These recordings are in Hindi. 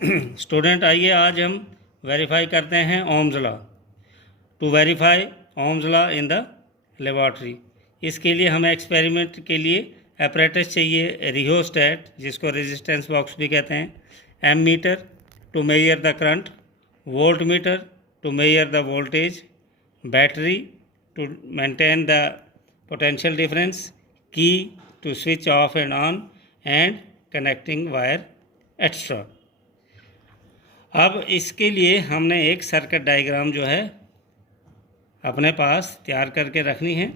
स्टूडेंट आइए आज हम वेरीफाई करते हैं Ohm's law. To verify Ohm's law in the laboratory, इसके लिए हमें एक्सपेरिमेंट के लिए apparatus चाहिए, रिहोस्टैट जिसको रेजिस्टेंस बॉक्स भी कहते हैं, ammeter to measure the current, voltmeter to measure the voltage, battery to maintain the potential difference, key to switch off and on, and connecting wire extra. अब इसके लिए हमने एक सर्किट डायग्राम जो है अपने पास तैयार करके रखनी है।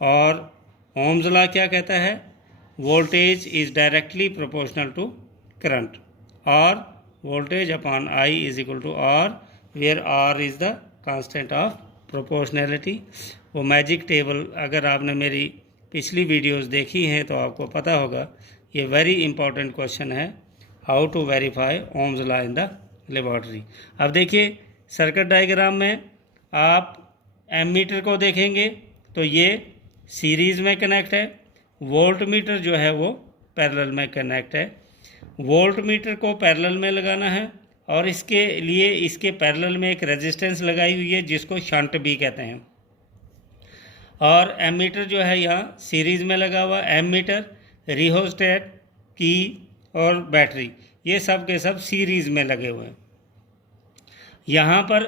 और ओम्स लॉ क्या कहता है? Voltage is directly proportional to current, और voltage upon I is equal to R, where R is the constant of proportionality. वो मैजिक टेबल अगर आपने मेरी पिछली वीडियोस देखी हैं तो आपको पता होगा। ये वेरी इंपॉर्टेंट क्वेश्चन है, how to verify Ohm's law in the laboratory. अब देखिए सर्किट डायग्राम में आप एमीटर को देखेंगे तो ये सीरीज़ में कनेक्ट है, वोल्ट मीटर जो है वो पैरेलल में कनेक्ट है। वोल्ट मीटर को पैरेलल में लगाना है और इसके लिए इसके पैरेलल में एक रेजिस्टेंस लगाई हुई है जिसको शंट भी कहते हैं। और एमीटर जो है यहाँ सीरीज़ में लगा हुआ, एमीटर, रिहोस्टैट, की और बैटरी, ये सब के सब सीरीज़ में लगे हुए हैं। यहाँ पर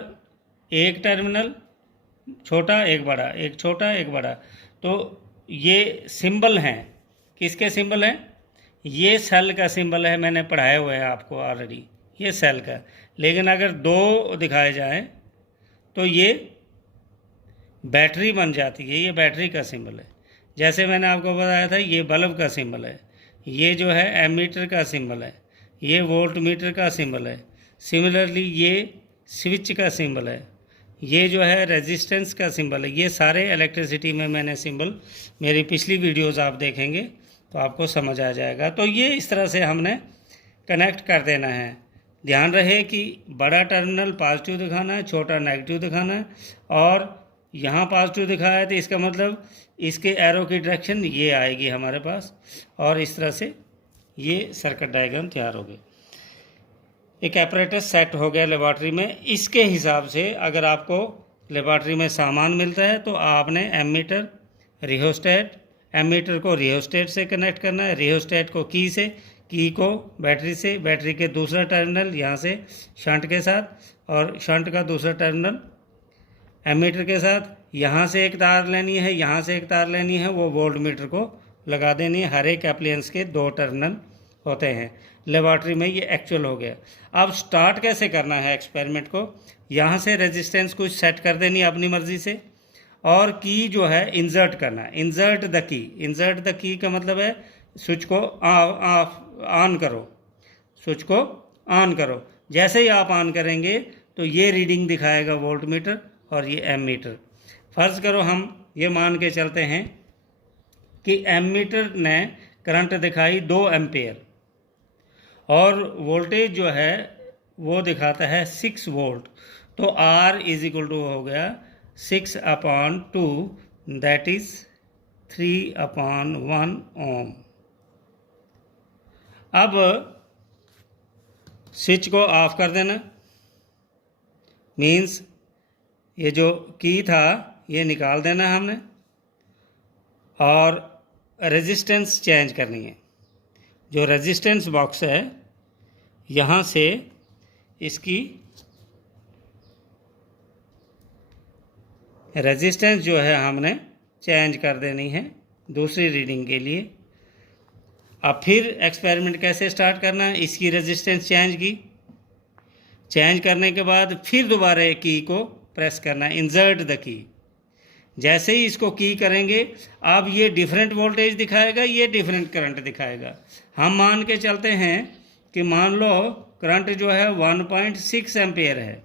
एक टर्मिनल छोटा एक बड़ा, एक छोटा एक बड़ा, तो ये सिंबल हैं। किसके सिंबल हैं? ये सेल का सिंबल है, मैंने पढ़ाया हुआ है आपको ऑलरेडी, ये सेल का। लेकिन अगर दो दिखाए जाएं तो ये बैटरी बन जाती है, ये बैटरी का सिंबल है। जैसे मैंने आपको बताया था ये बल्ब का सिंबल है, ये जो है एमीटर का सिंबल है, ये वोल्ट मीटर का सिंबल है। सिमिलरली ये स्विच का सिंबल है, ये जो है रेजिस्टेंस का सिंबल है। ये सारे इलेक्ट्रिसिटी में मैंने सिंबल, मेरी पिछली वीडियोस आप देखेंगे तो आपको समझ आ जाएगा। तो ये इस तरह से हमने कनेक्ट कर देना है। ध्यान रहे कि बड़ा टर्मिनल पॉजिटिव दिखाना है, छोटा नेगेटिव दिखाना है। और यहाँ पॉजिटिव दिखाया है तो इसका मतलब इसके एरो की डायरेक्शन ये आएगी हमारे पास, और इस तरह से ये सर्किट डायग्राम तैयार हो गए। एक apparatus सेट हो गया लेबॉर्ट्री में। इसके हिसाब से अगर आपको लेबॉर्ट्री में सामान मिलता है तो आपने एमीटर, रिहोस्टैट, एमीटर को रिहोस्टैट से कनेक्ट करना है, रिहोस्टैट को की से, की को बैटरी से, बैटरी के दूसरा टर्मिनल यहाँ से शंट के साथ, और शंट का दूसरा टर्मिनल एमीटर के साथ। यहाँ से एक तार लेनी है, यहाँ से एक तार लेनी है, वो वोल्ट मीटर को लगा देनी है। हर एक एप्लायंस के दो टर्मिनल होते हैं। लेबॉर्ट्री में ये एक्चुअल हो गया। अब स्टार्ट कैसे करना है एक्सपेरिमेंट को? यहाँ से रेजिस्टेंस कुछ सेट कर देनी है अपनी मर्ज़ी से, और की जो है इंसर्ट करना है। Insert the key, insert the key का मतलब है स्विच को ऑन करो, स्विच को ऑन करो। जैसे ही आप ऑन करेंगे तो ये रीडिंग दिखाएगा वोल्ट मीटर और ये एमीटर। फ़र्ज़ करो हम ये मान के चलते हैं कि एमीटर ने करंट दिखाई 2 एम्पेयर और वोल्टेज जो है वो दिखाता है 6 वोल्ट। तो R इज इक्वल टू हो गया 6/2, दैट इज 3/1 ओम। अब स्विच को ऑफ कर देना, मीन्स ये जो की था ये निकाल देना हमने, और रेजिस्टेंस चेंज करनी है। जो रेजिस्टेंस बॉक्स है यहाँ से इसकी रेजिस्टेंस जो है हमने चेंज कर देनी है दूसरी रीडिंग के लिए। अब फिर एक्सपेरिमेंट कैसे स्टार्ट करना है? इसकी रेजिस्टेंस चेंज करने के बाद फिर दोबारा की को प्रेस करना है, इंसर्ट द की। जैसे ही इसको की करेंगे अब ये डिफरेंट वोल्टेज दिखाएगा, ये डिफरेंट करंट दिखाएगा। हम मान के चलते हैं कि मान लो करंट जो है 1.6 एम्पेयर है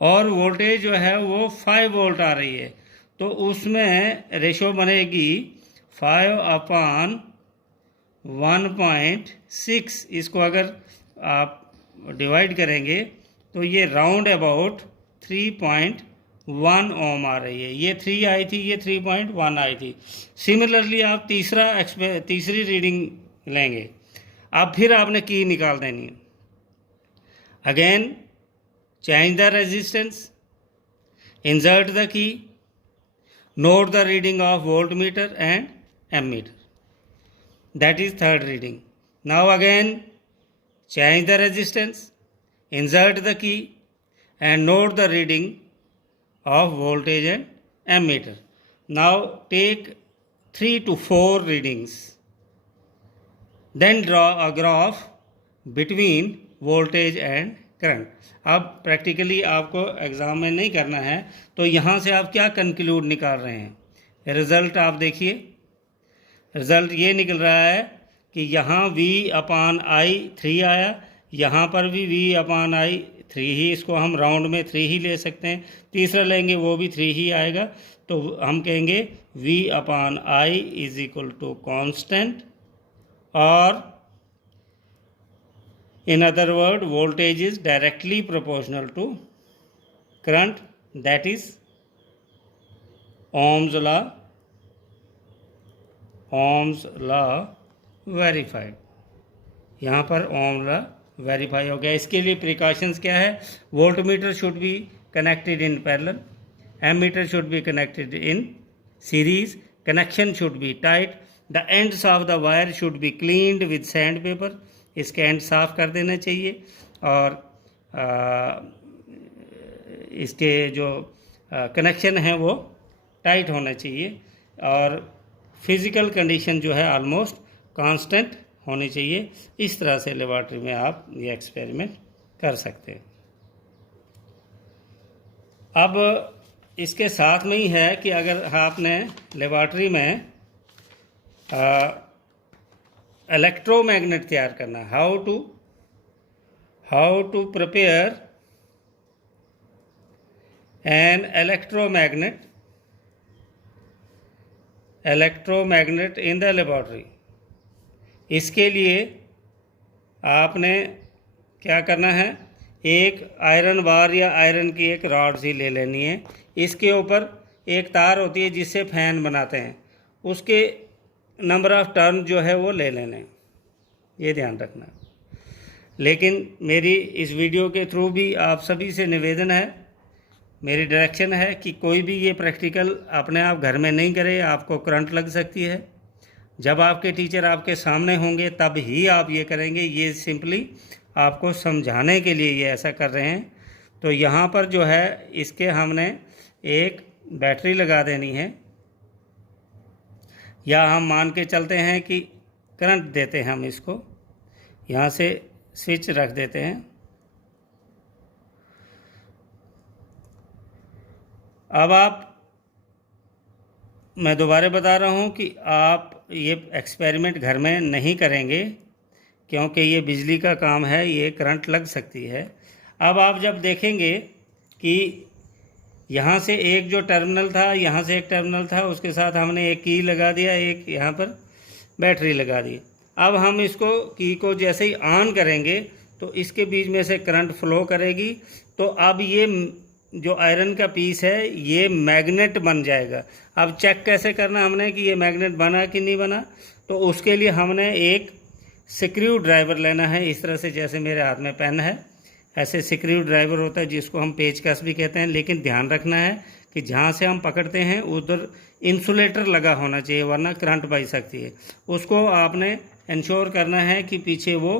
और वोल्टेज जो है वो 5 वोल्ट आ रही है, तो उसमें रेशो बनेगी 5/1.6। इसको अगर आप डिवाइड करेंगे तो ये राउंड अबाउट 3.1 ओम आ रही है। ये 3 आई थी, ये 3.1 आई थी। सिमिलरली आप तीसरी रीडिंग लेंगे। अब फिर आपने की निकाल देनी है। Again, change the resistance, insert the key, note the reading of voltmeter and ammeter. That is third reading. Now again, change the resistance, insert the key and note the reading of voltage and ammeter. Now take 3 to 4 readings. Then draw a graph between voltage and current. अब प्रैक्टिकली आपको एग्ज़ाम में नहीं करना है, तो यहाँ से आप क्या कंक्लूड निकाल रहे हैं. रिज़ल्ट आप देखिए, रिज़ल्ट ये निकल रहा है कि यहाँ V/I3 आया, यहाँ पर भी V/I3 ही, इसको हम राउंड में 3 ही ले सकते हैं. तीसरा लेंगे वो भी 3 ही आएगा, तो हम कहेंगे V/I is equal to constant, और in other word voltage is directly proportional to current. That is Ohm's law verified. यहाँ पर Ohm's law वेरीफाई हो गया. इसके लिए प्रिकॉशंस क्या है? Voltmeter should be connected in parallel, ammeter should be connected in series, connection should be tight, the ends of the wire should be cleaned with sandpaper. इसके एंड साफ़ कर देना चाहिए, और इसके जो कनेक्शन हैं वो टाइट होना चाहिए, और फिज़िकल कंडीशन जो है ऑलमोस्ट कांस्टेंट होनी चाहिए. इस तरह से लेबॉरेटरी में आप ये एक्सपेरिमेंट कर सकते हैं. अब इसके साथ में ही है कि अगर आपने लेबॉरेटरी में इलेक्ट्रोमैग्नेट तैयार करना, how to prepare an electromagnet in the laboratory. इसके लिए आपने क्या करना है, एक आयरन बार या आयरन की एक रॉड सी ले लेनी है. इसके ऊपर एक तार होती है जिससे फैन बनाते हैं, उसके नंबर ऑफ़ टर्न जो है वो ले लेने, ये ध्यान रखना. लेकिन मेरी इस वीडियो के थ्रू भी आप सभी से निवेदन है, मेरी डायरेक्शन है कि कोई भी ये प्रैक्टिकल अपने आप घर में नहीं करे. आपको करंट लग सकती है. जब आपके टीचर आपके सामने होंगे तब ही आप ये करेंगे. ये सिंपली आपको समझाने के लिए ये ऐसा कर रहे हैं. तो यहाँ पर जो है इसके हमने एक बैटरी लगा देनी है, या हम मान के चलते हैं कि करंट देते हैं हम इसको. यहाँ से स्विच रख देते हैं. अब मैं दोबारा बता रहा हूँ कि आप ये एक्सपेरिमेंट घर में नहीं करेंगे, क्योंकि ये बिजली का काम है, ये करंट लग सकती है. अब आप जब देखेंगे कि यहाँ से एक जो टर्मिनल था, यहाँ से एक टर्मिनल था, उसके साथ हमने एक की लगा दिया, एक यहाँ पर बैटरी लगा दी. अब हम इसको की को जैसे ही ऑन करेंगे तो इसके बीच में से करंट फ्लो करेगी. तो अब ये जो आयरन का पीस है ये मैग्नेट बन जाएगा. अब चेक कैसे करना हमने कि ये मैग्नेट बना कि नहीं बना, तो उसके लिए हमने एक स्क्रू ड्राइवर लेना है. इस तरह से जैसे मेरे हाथ में पेन है, ऐसे स्क्रू ड्राइवर होता है जिसको हम पेचकस भी कहते हैं. लेकिन ध्यान रखना है कि जहाँ से हम पकड़ते हैं उधर इंसुलेटर लगा होना चाहिए, वरना करंट बच सकती है. उसको आपने इंश्योर करना है कि पीछे वो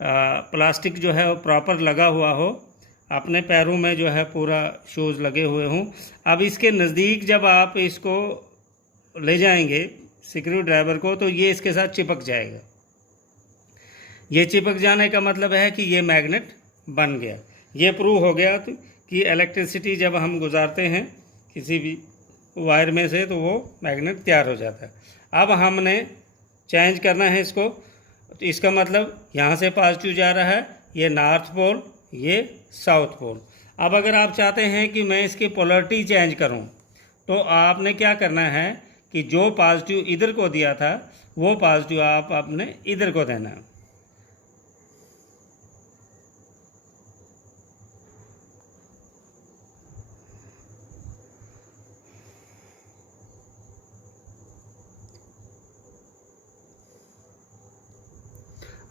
प्लास्टिक जो है वो प्रॉपर लगा हुआ हो, अपने पैरों में जो है पूरा शूज़ लगे हुए हों. अब इसके नज़दीक जब आप इसको ले जाएंगे स्क्रू ड्राइवर को, तो ये इसके साथ चिपक जाएगा. ये चिपक जाने का मतलब है कि ये मैग्नेट बन गया. ये प्रूव हो गया कि इलेक्ट्रिसिटी जब हम गुजारते हैं किसी भी वायर में से तो वो मैग्नेट तैयार हो जाता है. अब हमने चेंज करना है इसको. तो इसका मतलब यहाँ से पॉजिटिव जा रहा है, ये नॉर्थ पोल, ये साउथ पोल. अब अगर आप चाहते हैं कि मैं इसकी पोलरिटी चेंज करूं, तो आपने क्या करना है कि जो पॉजिटिव इधर को दिया था वो पॉजिटिव आप अपने इधर को देना है.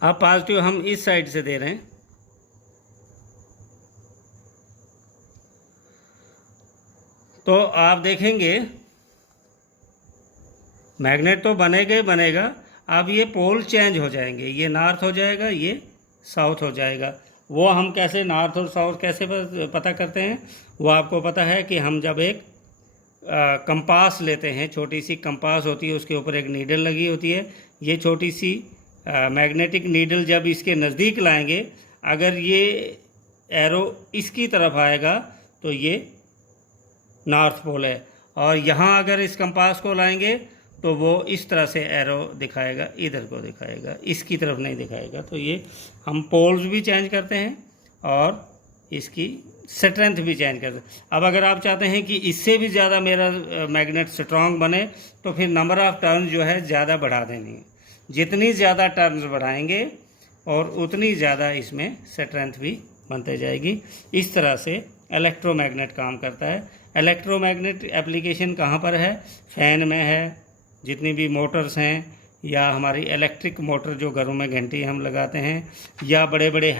अब पॉजिटिव हम इस साइड से दे रहे हैं, तो आप देखेंगे मैग्नेट तो बनेगा। अब ये पोल चेंज हो जाएंगे, ये नॉर्थ हो जाएगा, ये साउथ हो जाएगा। वो हम कैसे नॉर्थ और साउथ कैसे पता करते हैं, वो आपको पता है कि हम जब एक कंपास लेते हैं, छोटी सी कंपास होती है, उसके ऊपर एक नीडल लगी होती है। ये छोटी सी मैग्नेटिक नीडल जब इसके नज़दीक लाएंगे, अगर ये एरो इसकी तरफ आएगा तो ये नॉर्थ पोल है, और यहाँ अगर इस कंपास को लाएंगे तो वो इस तरह से एरो दिखाएगा, इधर को दिखाएगा, इसकी तरफ नहीं दिखाएगा। तो ये हम पोल्स भी चेंज करते हैं और इसकी स्ट्रेंथ भी चेंज करते हैं। अब अगर आप चाहते हैं कि इससे भी ज़्यादा मेरा मैग्नेट स्ट्रांग बने, तो फिर नंबर ऑफ़ टर्न जो है ज़्यादा बढ़ा देनी है। जितनी ज़्यादा टर्न्स बढ़ाएंगे और उतनी ज़्यादा इसमें स्ट्रेंथ भी बनते जाएगी। इस तरह से इलेक्ट्रोमैग्नेट काम करता है। इलेक्ट्रोमैग्नेट एप्लीकेशन कहाँ पर है? फैन में है, जितनी भी मोटर्स हैं, या हमारी इलेक्ट्रिक मोटर जो घरों में घंटी हम लगाते हैं, या बड़े बड़े